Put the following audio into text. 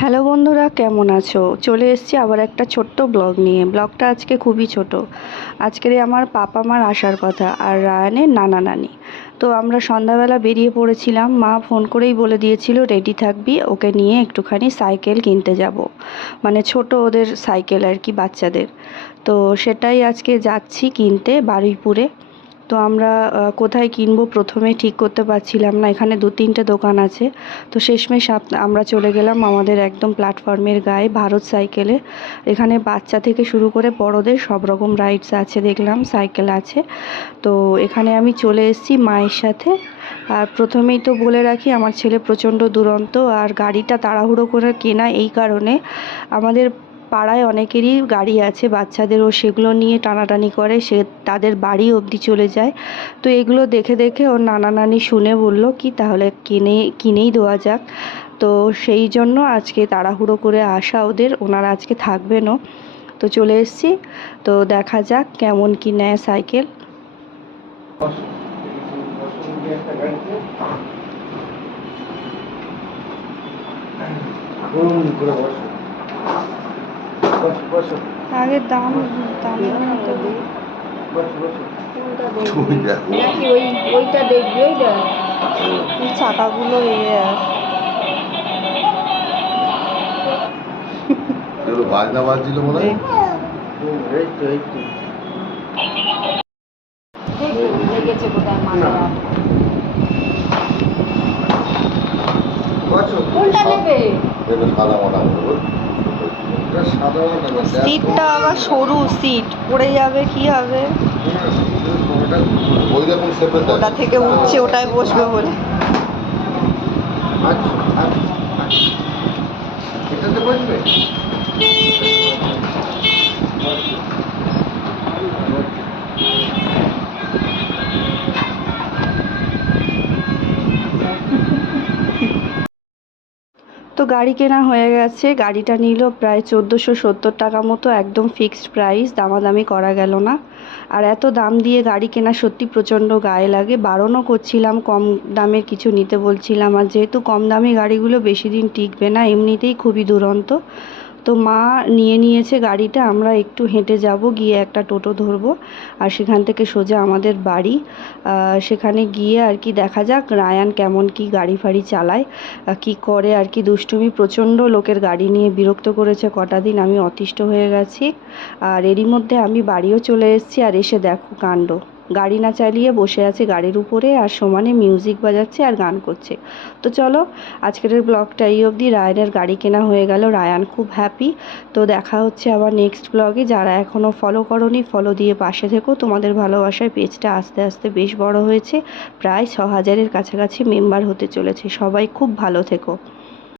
Hello বন্ধুরা, কেমন আছো? চলে এসেছি আবার একটা ছোট্ট ব্লগ নিয়ে। ব্লগটা আজকে খুবই ছোট। আজকের আমার পাপা মার আসার কথা আর রায়ানের নানা নানি। তো আমরা সন্ধ্যাবেলা বেরিয়ে পড়েছিলাম। মা ফোন করেই বলে দিয়েছিল, রেডি থাকবি, ওকে নিয়ে একটুখানি সাইকেল কিনতে যাব। মানে ছোট ওদের সাইকেল আর কি, বাচ্চাদের। তো সেটাই আজকে যাচ্ছি কিনতে বারুইপুরে। তো আমরা কোথায় কিনবো প্রথমে ঠিক করতে পারছিলাম না। এখানে দু তিনটে দোকান আছে। তো শেষমেশ আমরা চলে গেলাম আমাদের একদম প্ল্যাটফর্মের গায়ে, ভারত সাইকেলে এখানে বাচ্চা থেকে শুরু করে বড়দের সব রকম রাইডস আছে দেখলাম সাইকেল আছে। তো এখানে আমি চলে এসেছি মায়ের সাথে। আর প্রথমেই তো বলে রাখি, আমার ছেলে প্রচণ্ড দুরন্ত আর গাড়িটা তাড়াহুড়ো করে কেনা এই কারণে। আমাদের পাড়ায় অনেকেরই গাড়ি আছে, বাচ্চাদেরও সেগুলো নিয়ে টানাটানি করে, সে তাদের বাড়ি অবধি চলে যায়। তো এগুলো দেখে দেখে ওর নানা নানি শুনে বলল, কি তাহলে কিনে, কিনেই দেওয়া যাক। তো সেই জন্য আজকে তাড়াহুড়ো করে আসা ওদের, ওনারা আজকে থাকবেনও তো চলে এসেছি, তো দেখা যাক কেমন কি নেয় সাইকেল। হুম আগের দাম দামের ওইটা। দেখবি ওইটা? চাকাগুলো ইয়ে বাজনা বাজছিল মনে হয়? লেগেছে কোথায় কোনটা নেবে সাদা মাটা মতো এটা সাদা মাটা না সিটটা আবার সরু সিট পড়ে যাবে কি হবে? ওটা থেকে উঠছে, ওটায় বসবে বলে। আচ্ছা আচ্ছা আচ্ছা। এটাতে বসবে? তো গাড়ি কেনা হয়ে গেছে। গাড়িটা নিল প্রায় চোদ্দোশো সত্তর টাকা মতো, একদম ফিক্সড প্রাইস, দামাদামি করা গেল না। আর এত দাম দিয়ে গাড়ি কেনা সত্যি প্রচণ্ড গায়ে লাগে। বারণও করছিলাম, কম দামের কিছু নিতে বলছিলাম। আর যেহেতু কম দামি গাড়িগুলো বেশি দিন টিকবে না, এমনিতেই খুবই দুরন্ত। তো মা নিয়ে নিয়েছে গাড়িটা, আমরা একটু হেঁটে যাব, গিয়ে একটা টোটো ধরবো। আর সেখান থেকে সোজা আমাদের বাড়ি। সেখানে গিয়ে আর কি দেখা যাক, রায়ান কেমন কি গাড়ি ফাড়ি চালায় কি করে আর কি দুষ্টুমি প্রচণ্ড লোকের গাড়ি নিয়ে বিরক্ত করেছে কটা দিন। আমি অতিষ্ঠ হয়ে গেছি। আর এরই মধ্যে আমি বাড়িও চলে এসেছি, আর এসে দেখো কাণ্ড। গাড়ি না চালিয়ে বসে আছে গাড়ির উপরে আর সমানে মিউজিক বাজাচ্ছে আর গান করছে। তো চলো, আজকের ব্লগটা এই অবধি। রায়ানের গাড়ি কেনা হয়ে গেল। রায়ান খুব হ্যাপি তো দেখা হচ্ছে আবার নেক্সট ব্লগে যারা এখনও ফলো করনি ফলো দিয়ে পাশে থেকো। তোমাদের ভালোবাসায় পেজটা আস্তে আস্তে বেশ বড় হয়েছে। প্রায় ছ হাজারের কাছাকাছি মেম্বার হতে চলেছে। সবাই খুব ভালো থেকো।